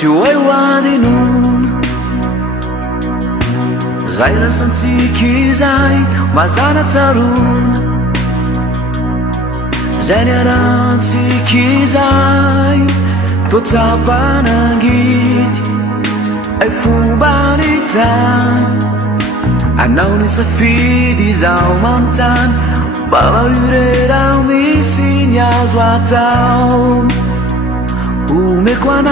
Chuối hoa đi nụ dày là sân si khi dài mà giá nát ra luôn dày nhà đàn si khi dài tốt ra ba nàng ghi ai phụ ba đi tan anh nào đi sát phi đi dạo mang tan bao đi để đau mi xin nhà doa tao umekuwa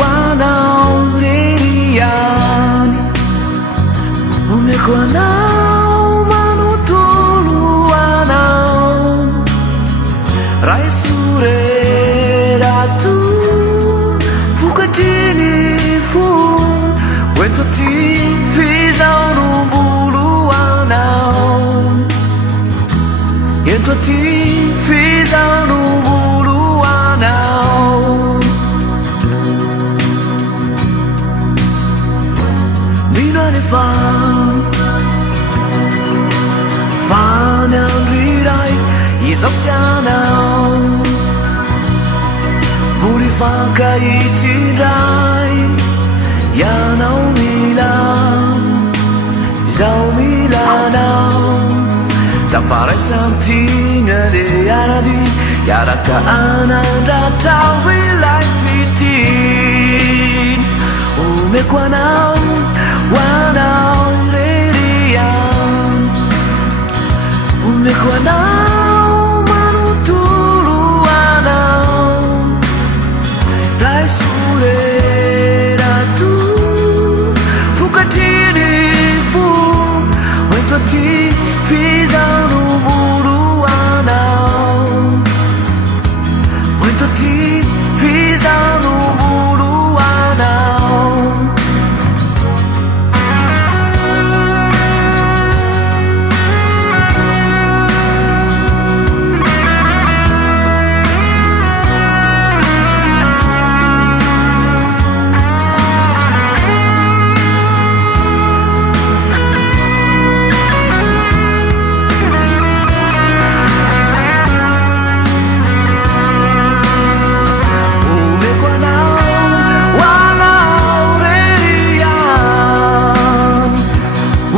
wanaorereana umekuwa nao manutulu wanao raisurera tu fukatini fun wentoti fizaunubulu wanao yentoti fizaunubulu wanao Fan aldrig dig i sociala Borde fanka i till dig Gärna och Milan Zau Milana Tafare samtinya de yaradi Yaraka ananda tawi life itin Umekuwa nao wanaorereana umekuwa nao manutulu wanao raisurera tu fukatini fu wentoti fizanubulu wanao wentoti fizanubulu wanao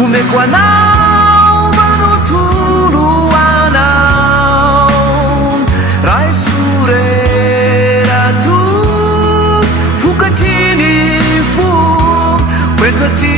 umekuwa nao manutulu wanao raisurera tu fukatini fu wentoti